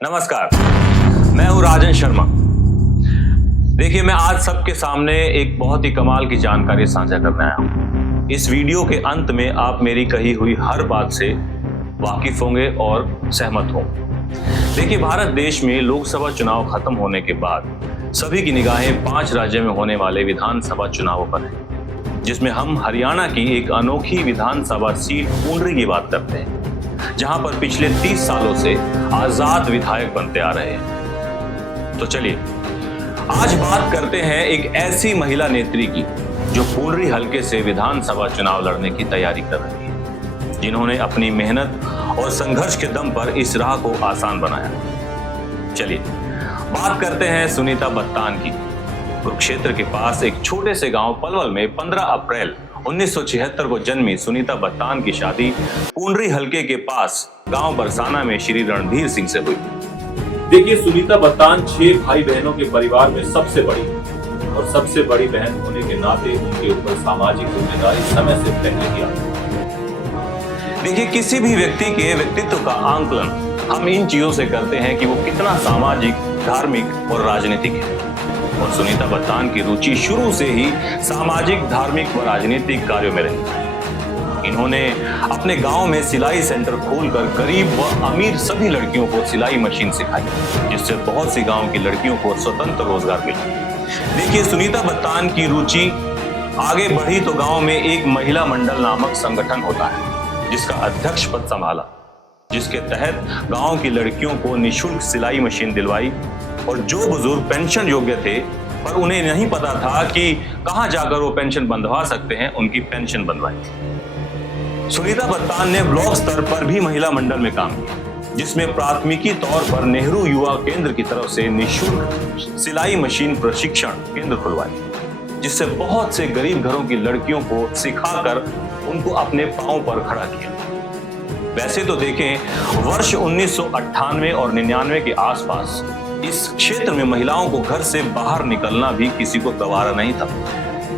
नमस्कार, मैं हूं राजन शर्मा। देखिए, मैं आज सबके सामने एक बहुत ही कमाल की जानकारी साझा करने आया हूं। इस वीडियो के अंत में आप मेरी कही हुई हर बात से वाकिफ होंगे और सहमत होंगे। देखिए, भारत देश में लोकसभा चुनाव खत्म होने के बाद सभी की निगाहें 5 राज्यों में होने वाले विधानसभा चुनावों पर है, जिसमें हम हरियाणा की एक अनोखी विधानसभा सीट पूंडरी की बात करते हैं, जहां पर पिछले 30 सालों से आजाद विधायक बनते आ रहे हैं। तो चलिए आज बात करते हैं एक ऐसी महिला नेत्री की जो पूंडरी हलके से विधानसभा चुनाव लड़ने की तैयारी कर रही है, जिन्होंने अपनी मेहनत और संघर्ष के दम पर इस राह को आसान बनाया। चलिए बात करते हैं सुनीता बत्तान की। कुरुक्षेत्र के पास एक छोटे से गांव पलवल में 15 अप्रैल 1976 को जन्मी सुनीता बत्तान की शादी पूंडरी हलके के पास गांव बरसाना में श्री रणधीर सिंह से हुई। देखिए, सुनीता बत्तान 6 भाई बहनों के परिवार में सबसे बड़ी और सबसे बड़ी बहन होने के नाते उनके ऊपर सामाजिक जिम्मेदारी समय से पहले की आती है। देखिए, किसी भी व्यक्ति के व्यक्तित्व का आंकलन हम इन चीजों से करते हैं कि वो कितना सामाजिक, धार्मिक और राजनीतिक है। और सुनीता बत्तान की रुचि शुरू से ही सामाजिक, धार्मिक व राजनीतिक कार्यों में रही। इन्होंने अपने गांव में सिलाई सेंटर खोलकर गरीब व अमीर सभी लड़कियों को सिलाई मशीन सिखाई, जिससे बहुत सी गांव की लड़कियों को स्वतंत्र रोजगार मिला। देखिए, सुनीता बत्तान की रुचि आगे बढ़ी तो गांव में एक महिला मंडल नामक संगठन होता है, जिसका अध्यक्ष पद संभाला, जिसके तहत गांव की लड़कियों को निःशुल्क सिलाई मशीन दिलवाई। और जो बुजुर्ग पेंशन योग्य थे पर उन्हें नहीं पता था कि कहां जाकर वो पेंशन बंधवा सकते हैं, उनकी पेंशन बनवाई। सुनीता बत्तान ने ब्लॉक स्तर पर भी महिला मंडल में काम किया, जिसमें प्राथमिकी तौर पर नेहरू युवा केंद्र की तरफ से निःशुल्क सिलाई मशीन प्रशिक्षण केंद्र खुलवाए, जिससे बहुत से गरीब घरों की लड़कियों को सिखाकर उनको अपने पांव पर खड़ा किया। वैसे तो देखें, वर्ष 1998 और 99 के आसपास इस क्षेत्र में महिलाओं को घर से बाहर निकलना भी किसी को गवारा नहीं था,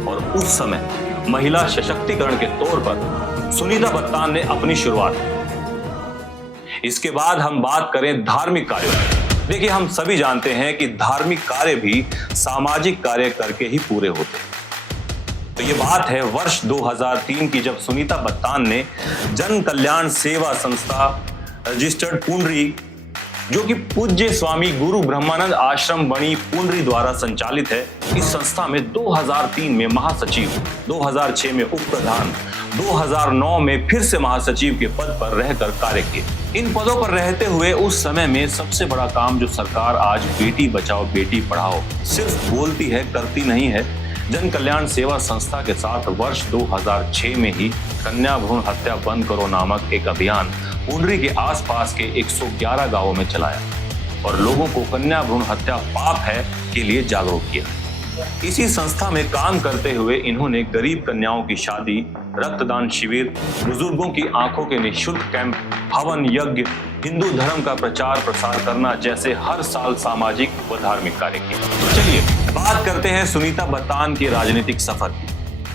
और उस समय महिला सशक्तिकरण के तौर पर सुनीता बत्तान ने अपनी शुरुआत की। इसके बाद हम बात करें धार्मिक कार्यों की। देखिए, हम सभी जानते हैं कि धार्मिक कार्य भी सामाजिक कार्य करके ही पूरे होते हैं। तो ये बात है वर्ष 2003 की, जब सुनीता बत्तान ने जन कल्याण सेवा संस्था रजिस्टर्ड पूंडरी, जो कि पूज्य स्वामी गुरु ब्रह्मानंद आश्रम बणी पूंडरी द्वारा संचालित है, इस संस्था में 2003 में महासचिव, 2006 में उप प्रधान, 2009 में फिर से महासचिव के पद पर रहकर कार्य किए। इन पदों पर रहते हुए उस समय में सबसे बड़ा काम जो सरकार आज बेटी बचाओ बेटी पढ़ाओ सिर्फ बोलती है, करती नहीं है, जन कल्याण सेवा संस्था के साथ वर्ष 2006 में ही कन्या भ्रूण हत्या बंद करो नामक एक अभियान पूंडरी के आसपास के 111 गांवों में चलाया और लोगों को कन्या भ्रूण हत्या पाप है के लिए जागरूक किया। इसी संस्था में काम करते हुए इन्होंने गरीब कन्याओं की शादी, रक्तदान शिविर, बुजुर्गों की आंखों के निःशुल्क कैंप, हवन यज्ञ, हिंदू धर्म का प्रचार प्रसार करना जैसे हर साल सामाजिक व धार्मिक कार्य किए। तो चलिए बात करते हैं सुनीता बत्तान के राजनीतिक सफर की,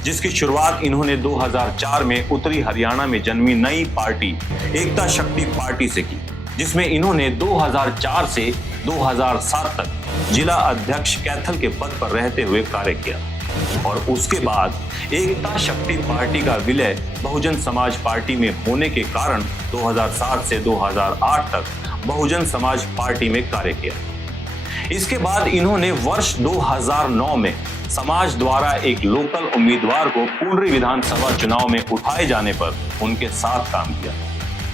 जिसकी शुरुआत इन्होंने 2004 में उत्तरी हरियाणा में जन्मी नई पार्टी एकता शक्ति पार्टी से की, जिसमें इन्होंने 2004 से 2007 तक जिला अध्यक्ष कैथल के पद पर रहते हुए कार्य किया। और उसके बाद एकता शक्ति पार्टी का विलय बहुजन समाज पार्टी में होने के कारण 2007 से 2008 तक बहुजन समाज पार्टी में कार्य किया। इसके बाद इन्होंने वर्ष 2009 में समाज द्वारा एक लोकल उम्मीदवार को पूंडरी विधानसभा चुनाव में उठाए जाने पर उनके साथ काम किया।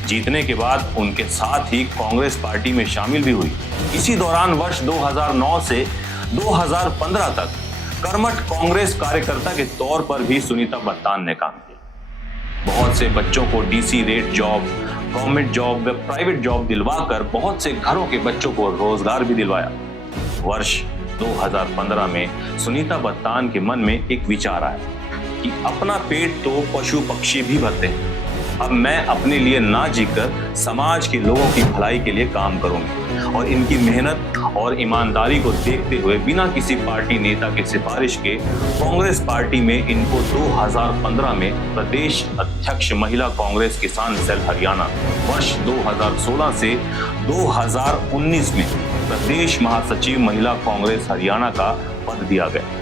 जीतने के बाद उनके साथ ही कांग्रेस पार्टी में शामिल भी हुई। इसी दौरान वर्ष 2009 से 2015 तक कर्मठ कांग्रेस कार्यकर्ता के तौर पर भी सुनीता बत्तान ने काम किया। बहुत से बच्चों को DC rate job, government job व प्राइवेट जॉब दिलवाकर बहुत से घरों के बच्चों को रोजगार भी दिलवाया। वर्ष 2015 में सुनीता बत्तान के मन में एक विचार आया कि अपना पेट तो पशु पक्षी भी भरते हैं, अब मैं अपने लिए ना जीकर समाज के लोगों की भलाई के लिए काम करूंगी और इनकी मेहनत और ईमानदारी को देखते हुए बिना किसी पार्टी नेता के सिफारिश के कांग्रेस पार्टी में इनको 2015 में प्रदेश अध्यक्ष महिला कांग्रेस किसान सेल हरियाणा, वर्ष 2016 से 2019 में प्रदेश महासचिव महिला कांग्रेस हरियाणा का पद दिया गया।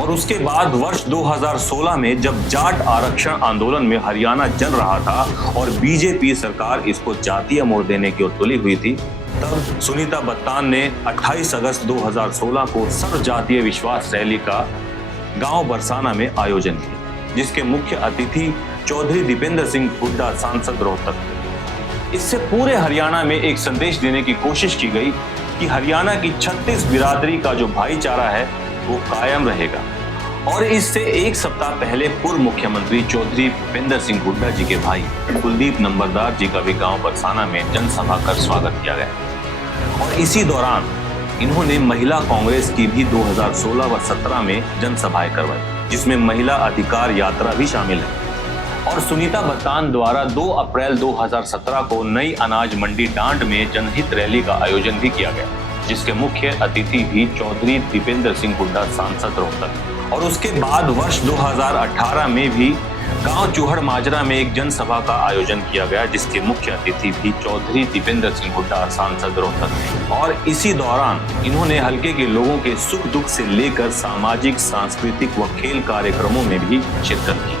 और उसके बाद वर्ष 2016 में जब जाट आरक्षण आंदोलन में हरियाणा जल रहा था और बीजेपी सरकार इसको जातीय मोड़ देने की ओर तुली हुई थी, तब सुनीता बत्तान ने 28 अगस्त 2016 को सर्व जातीय विश्वास रैली का गांव बरसाना में आयोजन किया, जिसके मुख्य अतिथि चौधरी दीपेंद्र सिंह हुड्डा सांसद रोहतक। इससे पूरे हरियाणा में एक संदेश देने की कोशिश की गई कि हरियाणा की 36 बिरादरी का जो भाईचारा है वो कायम रहेगा। और इससे एक सप्ताह पहले पूर्व मुख्यमंत्री चौधरी भूपेंद्र सिंह हुड्डा जी के भाई कुलदीप नंबरदार जी का भी गांव बरसाना में जनसभा कर स्वागत किया गया। और इसी दौरान इन्होंने महिला कांग्रेस की भी 2016 व 17 में जनसभाएं करवाई, जिसमें महिला अधिकार यात्रा भी शामिल है। और सुनीता बत्तान द्वारा 2 अप्रैल 2017 को नई अनाज मंडी डांड में जनहित रैली का आयोजन भी किया गया, जिसके मुख्य अतिथि भी चौधरी दीपेंद्र सिंह हुड्डा सांसद रोहतक। और उसके बाद वर्ष 2018 में भी गांव चूहड़ माजरा में एक जनसभा का आयोजन किया गया, जिसके मुख्य अतिथि भी चौधरी दीपेंद्र सिंह हुड्डा सांसद रोहतक थे। और इसी दौरान इन्होंने हल्के के लोगों के सुख दुख से लेकर सामाजिक, सांस्कृतिक व खेल कार्यक्रमों में भी शिरकत की।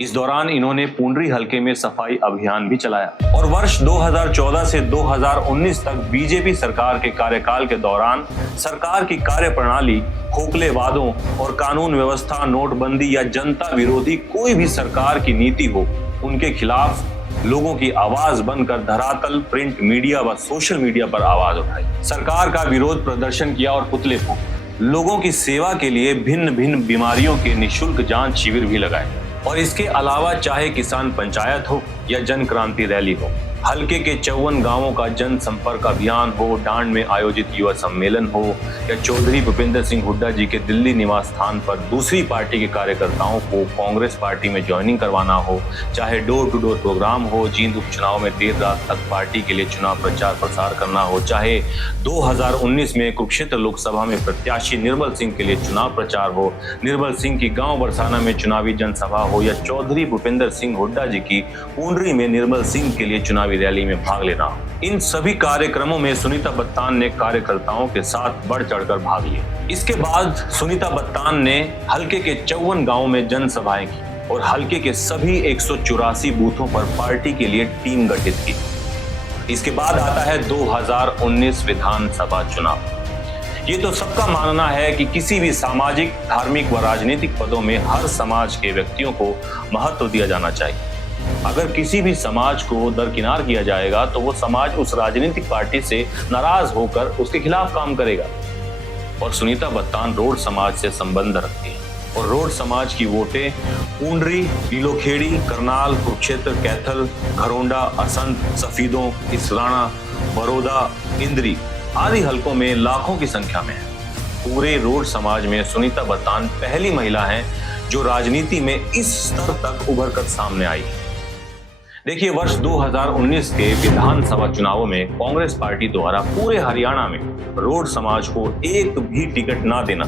इस दौरान इन्होंने पुंडरी हलके में सफाई अभियान भी चलाया। और वर्ष 2014 से 2019 तक बीजेपी सरकार के कार्यकाल के दौरान सरकार की कार्यप्रणाली, खोखले वादों और कानून व्यवस्था, नोटबंदी या जनता विरोधी कोई भी सरकार की नीति हो, उनके खिलाफ लोगों की आवाज बनकर धरातल, प्रिंट मीडिया व सोशल मीडिया पर आवाज उठाई। सरकार का विरोध प्रदर्शन किया और पुतले फूंके। लोगों की सेवा के लिए भिन्न भिन्न बीमारियों के निःशुल्क जांच शिविर भी लगाए। और इसके अलावा चाहे किसान पंचायत हो या जन क्रांति रैली हो, हल्के के 54 गांवों का जन संपर्क अभियान हो, डांड में आयोजित युवा सम्मेलन हो, या चौधरी भूपेंद्र सिंह हुड्डा जी के दिल्ली निवास स्थान पर दूसरी पार्टी के कार्यकर्ताओं को कांग्रेस पार्टी में ज्वाइनिंग करवाना हो, चाहे डोर टू डोर प्रोग्राम हो, जींद उपचुनाव में देर रात तक पार्टी के लिए चुनाव प्रचार प्रसार करना हो, चाहे 2019 में कुरुक्षेत्र लोकसभा में प्रत्याशी निर्मल सिंह के लिए चुनाव प्रचार हो, निर्मल सिंह की गांव बरसाना में चुनावी जनसभा हो, या चौधरी भूपेंद्र सिंह हुड्डा जी की पुंडरी में निर्मल सिंह के लिए चुनावी रैली में भाग लेना हो, इन सभी कार्यक्रमों में सुनीता बत्तान ने कार्यकर्ताओं के साथ बढ़ चढ़कर भाग लिया। इसके बाद सुनीता बत्तान ने हल्के के 54 गांवों में जनसभाएं की और हल्के के सभी 184 बूथों पर पार्टी के लिए टीम गठित की। इसके बाद आता है 2019 विधानसभा चुनाव। ये तो सबका मानना है कि किसी भी सामाजिक, धार्मिक व राजनीतिक पदों में हर समाज के व्यक्तियों को महत्व दिया जाना चाहिए। अगर किसी भी समाज को दरकिनार किया जाएगा तो वो समाज उस राजनीतिक पार्टी से नाराज होकर उसके खिलाफ काम करेगा। और सुनीता बत्तान रोड समाज से संबंध रखती है और रोड समाज की वोटें पुंडरी, लीलोखेड़ी, करनाल, कुरुक्षेत्र, कैथल, घरोंडा, असंत, सफीदों, इसराना, बड़ौदा, इंद्री आदि हलकों में लाखों की संख्या में है। पूरे रोड समाज में सुनीता बत्तान पहली महिला हैं जो राजनीति में इस स्तर तक उभर कर सामने आई है। देखिए, वर्ष 2019 के विधानसभा चुनावों में कांग्रेस पार्टी द्वारा पूरे हरियाणा में रोड समाज को एक भी टिकट ना देना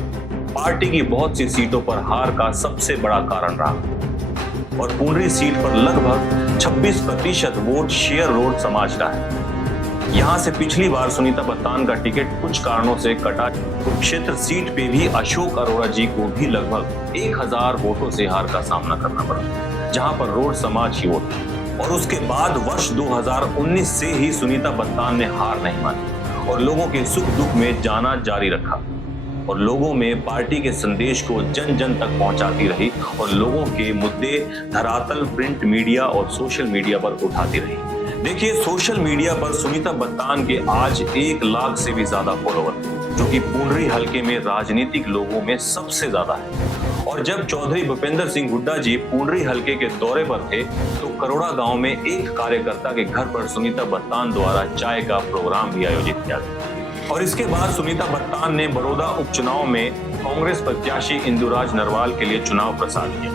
पार्टी की बहुत सी सीटों पर हार का सबसे बड़ा कारण रहा। और पुंडरी सीट पर लगभग 26% वोट शेयर रोड समाज का है। यहां से पिछली बार सुनीता बत्तान का टिकट कुछ कारणों से कटा। कुरुक्षेत्र सीट पे भी अशोक अरोड़ा जी को भी लगभग 1000 वोटों से हार का सामना करना पड़ा, जहां पर रोड समाज ही वोट। और उसके बाद वर्ष 2019 से ही सुनीता बत्तान ने हार नहीं मानी और लोगों के सुख दुख में जाना जारी रखा और लोगों में पार्टी के संदेश को जन जन तक पहुंचाती रही और लोगों के मुद्दे धरातल, प्रिंट मीडिया और सोशल मीडिया पर उठाती रही। देखिए, सोशल मीडिया पर सुनीता बत्तान के आज 1 लाख से भी ज्यादा फॉलोवर, जो कि पुंडरी हलके में राजनीतिक लोगों में सबसे ज्यादा है। और जब चौधरी भूपेंद्र सिंह हुड्डा जी पुंडरी हलके के दौरे पर थे तो करोड़ा गांव में एक कार्यकर्ता के घर पर सुनीता बत्तान द्वारा चाय का प्रोग्राम भी आयोजित किया गया। और इसके बाद सुनीता बत्तान ने बड़ौदा उपचुनाव में कांग्रेस प्रत्याशी इंदुराज नरवाल के लिए चुनाव प्रचार किया।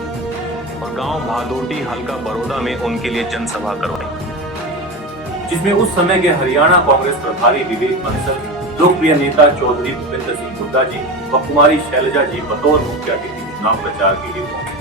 और गांव भादोटी हल्का बड़ौदा में उनके लिए जनसभा करवाई, जिसमें उस समय के हरियाणा कांग्रेस प्रभारी विवेक बंसल, लोकप्रिय नेता चौधरी भूपेंद्र सिंह हुड्डा जी व कुमारी शैलजा जी बतौर मुख्य अतिथि चुनाव प्रचार के लिए पहुंचे।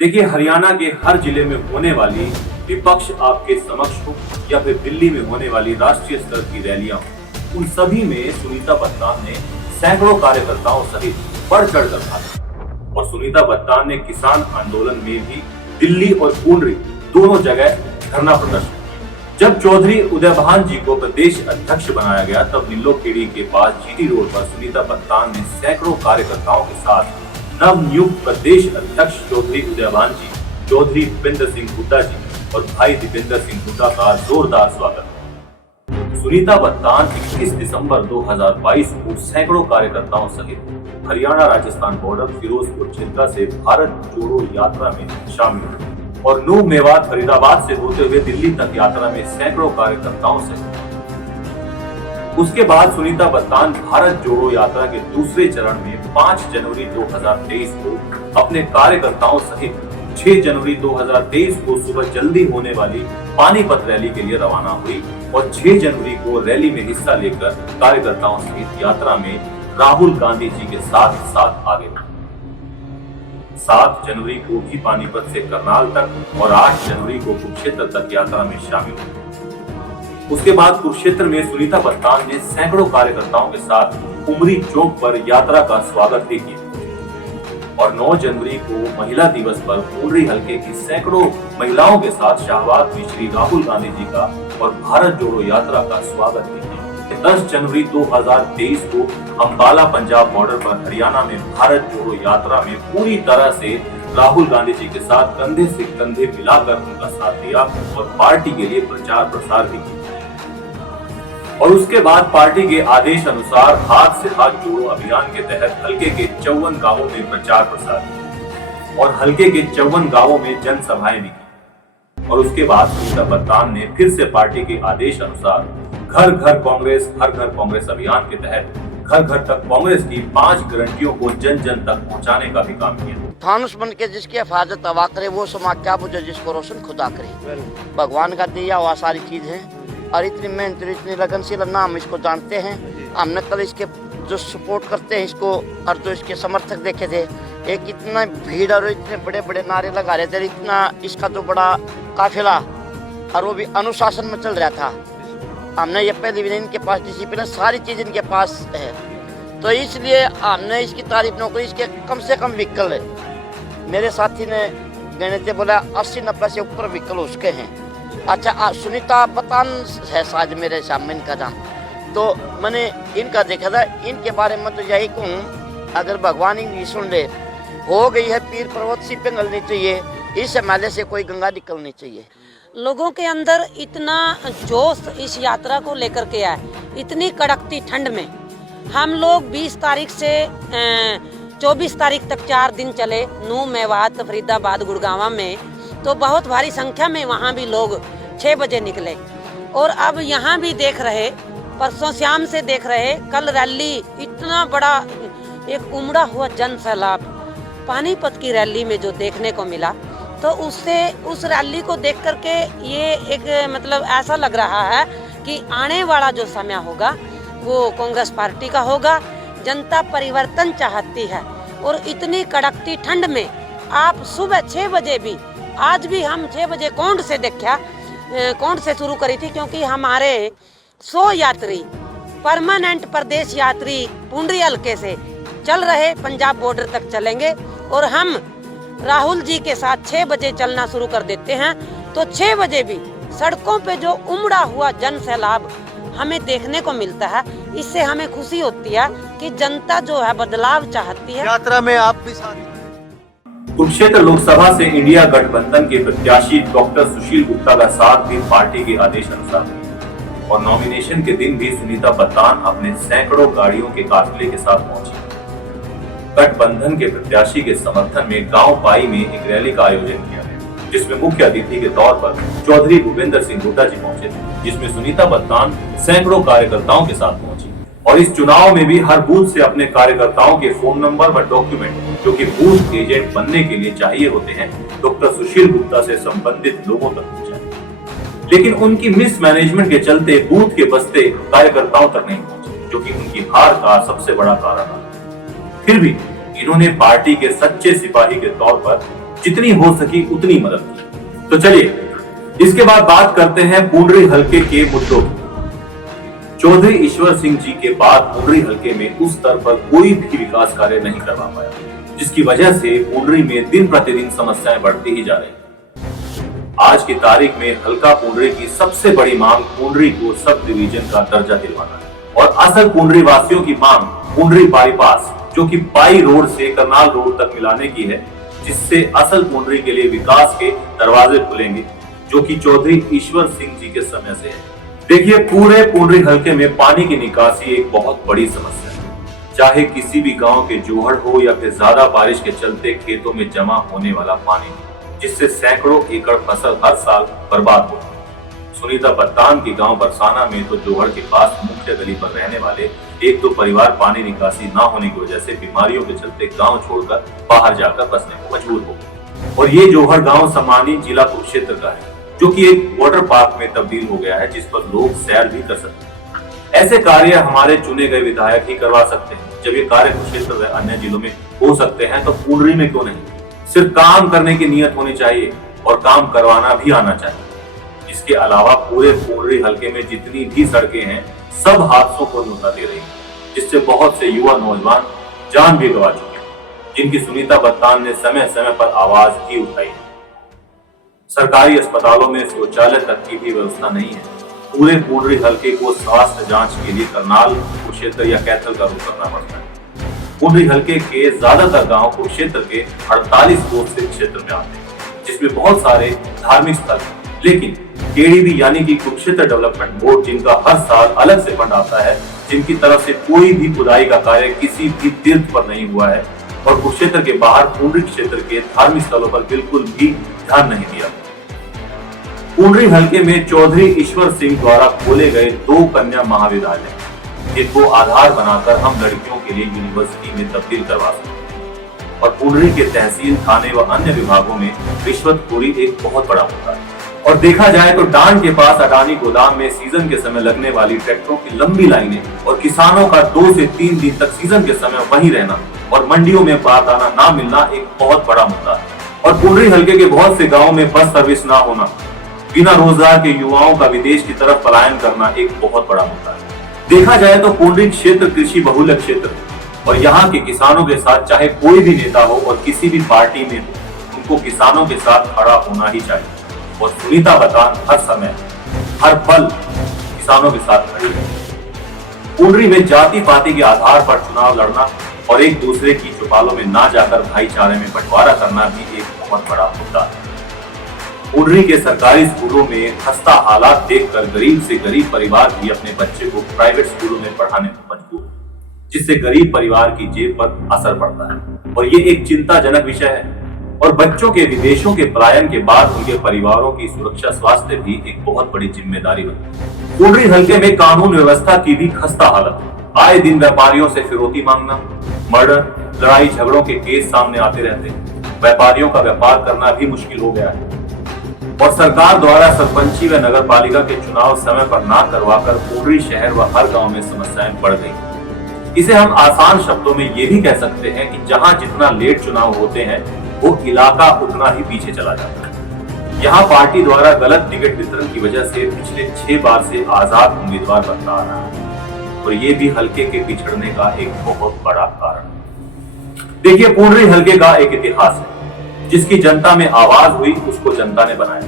देखिए, हरियाणा के हर जिले में होने वाली विपक्ष आपके समक्ष हो या फिर दिल्ली में होने वाली राष्ट्रीय स्तर की रैलियां हो, उन सभी में सुनीता बत्तान ने सैकड़ों कार्यकर्ताओं सहित बढ़ चढ़ कर भाग और सुनीता बत्तान ने किसान आंदोलन में भी दिल्ली और पुंडरी दोनों जगह धरना प्रदर्शन किया। जब चौधरी उदयभान जी को प्रदेश अध्यक्ष बनाया गया, तब नीलोखेड़ी के पास जीटी रोड पर सुनीता बत्तान ने सैकड़ों कार्यकर्ताओं के साथ नव नियुक्त प्रदेश अध्यक्ष चौधरी उदयभान जी, चौधरी भूपेंद्र सिंह हुड्डा जी और भाई दीपेंद्र सिंह हुड्डा का जोरदार स्वागत। सुनीता बत्तान 21 दिसंबर 2022 को सैकड़ों कार्यकर्ताओं सहित हरियाणा राजस्थान बॉर्डर फिरोजपुर छिंदरा से भारत जोड़ो यात्रा में शामिल हुए और नूह मेवात फरीदाबाद से होते हुए दिल्ली तक यात्रा में सैकड़ों कार्यकर्ताओं सहित। उसके बाद सुनीता बत्तान भारत जोड़ो यात्रा के दूसरे चरण में 5 जनवरी 2023 को अपने कार्यकर्ताओं सहित 6 जनवरी 2023 को सुबह जल्दी होने वाली पानीपत रैली के लिए रवाना हुई और 6 जनवरी को रैली में हिस्सा लेकर कार्यकर्ताओं सहित यात्रा में राहुल गांधी जी के साथ साथ आगे बढ़ी। 7 जनवरी को भी पानीपत से करनाल तक और 8 जनवरी को कुरुक्षेत्र तक यात्रा में शामिल हुई। उसके बाद कुरुक्षेत्र में सुनीता बत्तान ने सैकड़ों कार्यकर्ताओं के साथ उमरी चौक पर यात्रा का स्वागत भी किया और 9 जनवरी को महिला दिवस पर पुंडरी हलके की सैकड़ों महिलाओं के साथ शाहबाद में श्री राहुल गांधी जी का और भारत जोड़ो यात्रा का स्वागत भी किया। 10 जनवरी 2023 को अंबाला पंजाब बॉर्डर पर हरियाणा में भारत जोड़ो यात्रा में पूरी तरह से राहुल गांधी जी के साथ कंधे से कंधे मिलाकर उनका साथ दिया और पार्टी के लिए प्रचार प्रसार भी किया और उसके बाद पार्टी के आदेश अनुसार हाथ से हाथ जोड़ो अभियान के तहत हलके के 54 गांवों में प्रचार प्रसार किया और हलके के 54 गांवों में जनसभाएं भी की और उसके बाद सुनीता बत्तान ने फिर से पार्टी के आदेश अनुसार घर घर कांग्रेस हर घर कांग्रेस अभियान के तहत घर घर तक कांग्रेस की 5 गारंटियों को जन जन तक पहुंचाने का भी काम किया। फानुस बन के जिसकी हिफाजत हवा करे वो समा क्या बुझे जिसको रोशन खुदा करे। भगवान का दिया हुआ सारी चीज है और इतनी मेहनत इतनी लगनशील ना हम इसको जानते हैं। हमने कल इसके जो सपोर्ट करते हैं इसको और जो इसके समर्थक देखे थे, एक इतना भीड़ और इतने बड़े बड़े नारे लगा रहे थे, इतना इसका जो बड़ा काफिला और वो भी अनुशासन में चल रहा था। हमने ये पहले भी इनके पास डिसिप्लिन सारी चीज इनके पास है, तो इसलिए हमने इसकी तारीफ न करी। इसके कम से कम व्हीकल है, मेरे साथी ने गणे थे बोला 80-90 से ऊपर व्हीकल उसके हैं। अच्छा, सुनीता बत्तान है शायद मेरे सामने इनका नाम, तो मैंने इनका देखा था। इनके बारे में तो यही कहूँ, अगर भगवान ही सुन ले, हो गई है पीर पर्वत सी पिघलनी चाहिए, इस हिमालय से कोई गंगा निकलनी चाहिए। लोगों के अंदर इतना जोश इस यात्रा को लेकर के आए, इतनी कड़कती ठंड में। हम लोग 20 तारीख से 24 तारीख तक 4 दिन चले नूह मेवात फरीदाबाद गुड़गांव में, तो बहुत भारी संख्या में वहाँ भी लोग 6 बजे निकले। और अब यहाँ भी देख रहे, परसों शाम से देख रहे, कल रैली इतना बड़ा एक उमड़ा हुआ जन सैलाब पानीपत की रैली में जो देखने को मिला, तो उससे उस रैली को देख करके ये एक मतलब ऐसा लग रहा है कि आने वाला जो समय होगा वो कांग्रेस पार्टी का होगा। जनता परिवर्तन चाहती है और इतनी कड़कती ठंड में आप सुबह 6 बजे भी, आज भी हम 6 बजे कोंड से देखा, कोंड से शुरू करी थी, क्योंकि हमारे 100 यात्री परमानेंट प्रदेश यात्री पुंडरी हलके से चल रहे पंजाब बॉर्डर तक चलेंगे और हम राहुल जी के साथ 6 बजे चलना शुरू कर देते हैं। तो 6 बजे भी सड़कों पे जो उमड़ा हुआ जन सैलाब हमें देखने को मिलता है, इससे हमें खुशी होती है कि जनता जो है बदलाव चाहती है। यात्रा में आप भी साथ। कुरुक्षेत्र लोकसभा से इंडिया गठबंधन के प्रत्याशी डॉक्टर सुशील गुप्ता का साथ भी पार्टी के आदेश अनुसार और नॉमिनेशन के दिन भी सुनीता बत्तान अपने सैकड़ों गाड़ियों के काफिले के साथ पहुंची। गठबंधन के प्रत्याशी के समर्थन में गांव पाई में एक रैली का आयोजन किया गया, जिसमें मुख्य अतिथि के तौर पर चौधरी भूपेंद्र सिंह हुड्डा जी पहुंचे थे, जिसमें सुनीता बत्तान सैकड़ों कार्यकर्ताओं के साथ पहुंची। और इस चुनाव में भी हर बूथ से अपने कार्यकर्ताओं के फोन नंबर व डॉक्यूमेंट जो कि बूथ एजेंट बनने के लिए चाहिए होते हैं, डॉक्टर सुशील गुप्ता से संबंधित लोगों तक पहुंचाए। लेकिन उनकी मिसमैनेजमेंट के चलते बूथ के बस्ते कार्यकर्ताओं तक नहीं पहुंचे, जो कि उनकी हार का सबसे बड़ा कारण था। फिर भी इन्होंने पार्टी के सच्चे सिपाही के तौर पर जितनी हो सकी उतनी मदद की। तो चलिए इसके बाद बात करते हैं पूंडरी हलके के मुद्दों की। चौधरी ईश्वर सिंह जी के बाद पूंडरी हलके में उस स्तर पर कोई भी विकास कार्य नहीं करवा पाया, जिसकी वजह से पूंडरी में दिन प्रतिदिन समस्याएं बढ़ती ही जा रही। आज की तारीख में हलका पूंडरी की सबसे बड़ी मांग पूंडरी को सब डिवीजन का दर्जा दिलवाना है और असल पूंडरी वासियों की मांग पूंडरी बाईपास जो कि पाई रोड से करनाल रोड तक मिलाने की है, जिससे असल पूंडरी के लिए विकास के दरवाजे खुलेंगे, जो कि चौधरी ईश्वर सिंह जी के समय से है। देखिए, पूरे पूंडरी हलके में पानी की निकासी एक बहुत बड़ी समस्या है। चाहे किसी भी गांव के जोहड़ हो या फिर ज्यादा बारिश के चलते खेतों में जमा होने वाला पानी, जिससे सैकड़ों एकड़ फसल हर साल बर्बाद होती है। सुनीता बत्तान के गांव बरसाना में तो जोहड़ के पास मुख्य गली पर रहने वाले एक दो परिवार पानी निकासी न होने की वजह से बीमारियों के चलते गांव छोड़कर बाहर जाकर बसने को मजबूर हो गए। और ये जोहड़ गांव सम्मानित जिला कुरुक्षेत्र का है, जो कि एक वाटर पार्क में तब्दील हो गया है, जिस पर लोग सैर भी कर सकते हैं। ऐसे कार्य हमारे चुने गए विधायक ही करवा सकते हैं। जब ये कार्य कुरुक्षेत्र व अन्य जिलों में हो सकते हैं तो पूंडरी में क्यों नहीं? सिर्फ काम करने की नीयत होनी चाहिए और काम करवाना भी आना चाहिए। इसके अलावा पूरे पूंडरी हलके में जितनी भी सड़कें हैं, सब हादसों को न्योता दे रही है, जिससे बहुत से युवा नौजवान जान भी गंवा चुके हैं, जिनकी सुनीता बत्तान ने समय समय पर आवाज ही उठाई। सरकारी अस्पतालों में शौचालय तक की भी व्यवस्था नहीं है। पूरे पूंडरी हलके को स्वास्थ्य जांच के लिए करनाल, कुरुक्षेत्र या कैथल का रुख करना पड़ता है। पूंडरी हलके के ज्यादातर गांव कुरुक्षेत्र के 48 कोस से क्षेत्र में आते हैं, जिसमें बहुत सारे धार्मिक स्थल हैं। लेकिन केडीबी यानी कि कुरुक्षेत्र डेवलपमेंट बोर्ड, जिनका हर साल अलग से फंड आता है, जिनकी तरफ से कोई भी खुदाई का कार्य किसी भी तीर्थ पर नहीं हुआ है और कुरुक्षेत्र के बाहर पूंडरी क्षेत्र के धार्मिक स्थलों पर बिल्कुल भी ध्यान नहीं दिया। पूंडरी हलके में चौधरी ईश्वर सिंह द्वारा खोले गए 2 कन्या महाविद्यालय, जिनको आधार बनाकर हम लड़कियों के लिए यूनिवर्सिटी में तब्दील करवा सकते हैं। और पूंडरी के तहसील, थाने व अन्य विभागों में रिश्वतखोरी एक बहुत बड़ा मुद्दा है। और देखा जाए तो डांग के पास अडानी गोदाम में सीजन के समय लगने वाली ट्रैक्टरों की लंबी लाइनें और किसानों का 2 से 3 दिन तक सीजन के समय वहीं रहना और मंडियों में बारदाना ना मिलना एक बहुत बड़ा मुद्दा है। और पूंडरी हलके के बहुत से गाँव में बस सर्विस ना होना, बिना रोजगार के युवाओं का विदेश की तरफ पलायन करना एक बहुत बड़ा मुद्दा है। देखा जाए तो पूंडरी क्षेत्र कृषि बहुल क्षेत्र है और यहाँ के किसानों के साथ चाहे कोई भी नेता हो और किसी भी पार्टी में हो, उनको किसानों के साथ खड़ा होना ही चाहिए। और सुनीता बत्तान हर समय हर पल किसानों के साथ खड़ी है। पूंडरी में जाति पाति के आधार पर चुनाव लड़ना और एक दूसरे की चौपालों में ना जाकर भाईचारे में बंटवारा करना भी एक बहुत बड़ा मुद्दा है। पूंडरी के सरकारी स्कूलों में खस्ता हालात देखकर गरीब से गरीब परिवार भी अपने बच्चे को प्राइवेट स्कूलों में पढ़ाने में मजबूर, जिससे गरीब परिवार की जेब पर असर पड़ता है और ये एक चिंताजनक विषय है। और बच्चों के विदेशों के पलायन के बाद उनके परिवारों की सुरक्षा स्वास्थ्य भी एक बहुत बड़ी जिम्मेदारी बनती है। पूंडरी हलके में कानून व्यवस्था की भी खस्ता हालत है। आए दिन व्यापारियों से फिरौती मांगना, मर्डर, लड़ाई झगड़ों के केस सामने आते रहते हैं। व्यापारियों का व्यापार करना भी मुश्किल हो गया है और सरकार द्वारा सरपंची व नगर पालिका के चुनाव समय पर ना करवाकर पूंडरी शहर व हर गांव में समस्याएं बढ़ गई। इसे हम आसान शब्दों में ये भी कह सकते हैं कि जहां जितना लेट चुनाव होते हैं, वो इलाका उतना ही पीछे चला जाता है। यहाँ पार्टी द्वारा गलत टिकट वितरण की वजह से पिछले 6 बार से आजाद उम्मीदवार बनता आ रहा है और ये भी हलके के पिछड़ने का एक बहुत बड़ा कारण है। देखिए, पूंडरी हलके का एक इतिहास है। जिसकी जनता में आवाज हुई उसको जनता ने बनाया,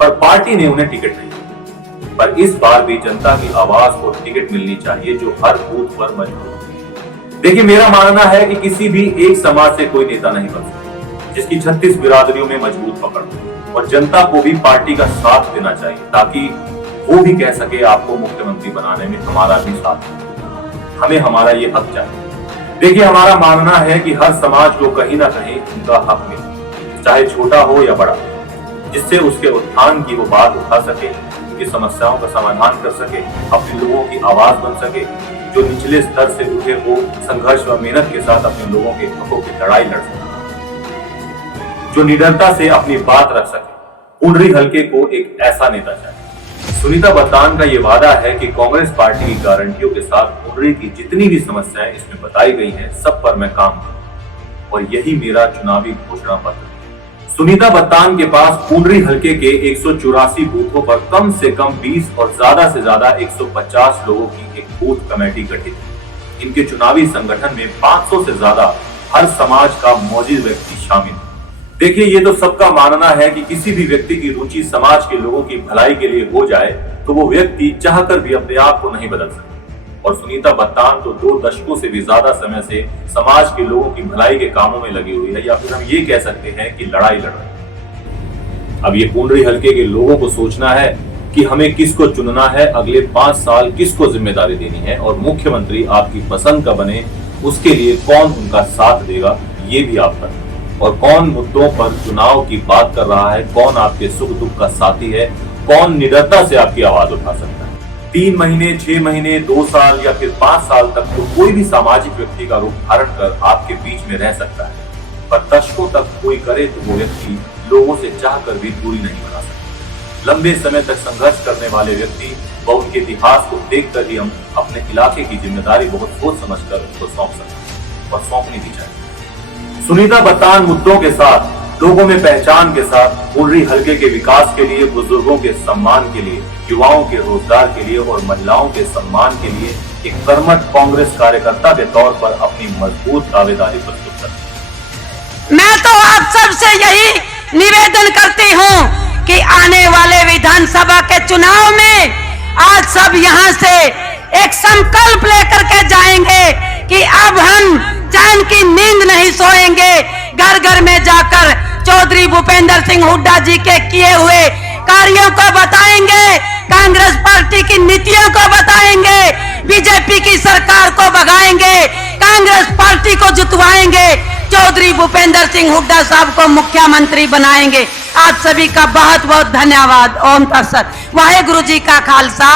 पर पार्टी ने उन्हें टिकट नहीं दिया। पर इस बार भी जनता की आवाज को टिकट मिलनी चाहिए, जो हर बूथ पर मजबूत। देखिए, मेरा मानना है कि किसी भी एक समाज से कोई नेता नहीं बन सकता जिसकी 36 बिरादरियों में मजबूत पकड़ हो, और जनता को भी पार्टी का साथ देना चाहिए ताकि वो भी कह सके आपको मुख्यमंत्री बनाने में हमारा भी साथ है। हमें हमारा ये हक चाहिए। देखिए, हमारा मानना है कि हर समाज को कहीं ना कहीं उनका हक मिले, चाहे छोटा हो या बड़ा, जिससे उसके उत्थान की वो बात उठा सके, उनकी समस्याओं का समाधान कर सके, अपने लोगों की आवाज बन सके जो निचले स्तर से उठे वो संघर्ष व मेहनत के साथ अपने लोगों के हकों की लड़ाई लड़ सके, जो निडरता से अपनी बात रख सके। पुंडरी हलके को एक ऐसा नेता चाहिए। सुनीता बत्तान का ये वादा है कि कांग्रेस पार्टी की गारंटियों के साथ पुंडरी की जितनी भी समस्याएं इसमें बताई गई हैं, सब पर मैं काम करूंगा और यही मेरा चुनावी घोषणा पत्र है। सुनीता बत्तान के पास पुंडरी हलके के 184 बूथों पर कम से कम 20 और ज्यादा से ज्यादा 150 लोगों की एक बूथ कमेटी गठित है। इनके चुनावी संगठन में 500 से ज्यादा हर समाज का मौजूद व्यक्ति शामिल है। देखिए, ये तो सबका मानना है कि किसी भी व्यक्ति की रुचि समाज के लोगों की भलाई के लिए हो जाए तो वो व्यक्ति चाहकर भी अपने आप को नहीं बदल सकता। और सुनीता बत्तान तो 2 दशकों से भी ज्यादा समय से समाज के लोगों की भलाई के कामों में लगी हुई है, या फिर हम ये कह सकते हैं कि लड़ाई लड़ रही है। अब ये पुंडरी हलके के लोगों को सोचना है कि हमें किसको चुनना है, अगले 5 साल किसको जिम्मेदारी देनी है और मुख्यमंत्री आपकी पसंद का बने, उसके लिए कौन उनका साथ देगा ये भी आप करें। और कौन मुद्दों पर चुनाव की बात कर रहा है, कौन आपके सुख दुख का साथी है, कौन निडरता से आपकी आवाज उठा सकता है। 3 महीने, 6 महीने, 2 साल या फिर 5 साल तक तो कोई भी सामाजिक व्यक्ति का रूप धारण कर आपके बीच में रह सकता है, पर दशकों तक कोई करे तो वो व्यक्ति लोगों से चाहकर भी दूरी नहीं बना सकता। लंबे समय तक संघर्ष करने वाले व्यक्ति व उनके इतिहास को देखकर ही हम अपने इलाके की जिम्मेदारी बहुत सोच समझकर उनको सौंप सकते हैं और सौंपनी भी चाहिए। सुनीता बत्तान मुद्दों के साथ, लोगों में पहचान के साथ, पुंडरी हलके के विकास के लिए, बुजुर्गों के सम्मान के लिए, युवाओं के रोजगार के लिए और महिलाओं के सम्मान के लिए एक कर्मठ कांग्रेस कार्यकर्ता के तौर पर अपनी मजबूत दावेदारी प्रस्तुत करती है। मैं तो आप सबसे यही निवेदन करती हूँ कि आने वाले विधानसभा के चुनाव में आज सब यहाँ से एक संकल्प लेकर के जाएंगे कि अब हम चैन की नींद नहीं सोएंगे। घर घर में जाकर चौधरी भूपेंद्र सिंह हुड्डा जी के किए हुए कार्यों को बताएंगे, कांग्रेस पार्टी की नीतियों को बताएंगे, बीजेपी की सरकार को भगाएंगे, कांग्रेस पार्टी को जितवाएंगे, चौधरी भूपेंद्र सिंह हुड्डा साहब को मुख्यमंत्री बनाएंगे। आप सभी का बहुत बहुत धन्यवाद। ओम तत्सत। वाहेगुरु जी का खालसा,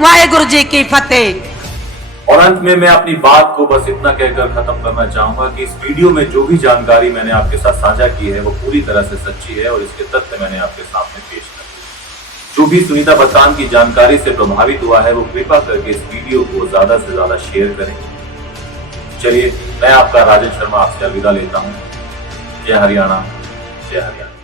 वाहेगुरु जी की फतेह। और अंत में मैं अपनी बात को बस इतना कहकर खत्म करना चाहूंगा कि इस वीडियो में जो भी जानकारी मैंने आपके साथ साझा की है वो पूरी तरह से सच्ची है और इसके तथ्य मैंने आपके सामने पेश कर दिए। जो भी सुनीता बत्तान की जानकारी से प्रभावित हुआ है वो कृपा करके इस वीडियो को ज्यादा से ज्यादा शेयर करें। चलिए, मैं आपका राजन शर्मा आपसे अलविदा लेता हूँ। जय हरियाणा, जय हरियाणा।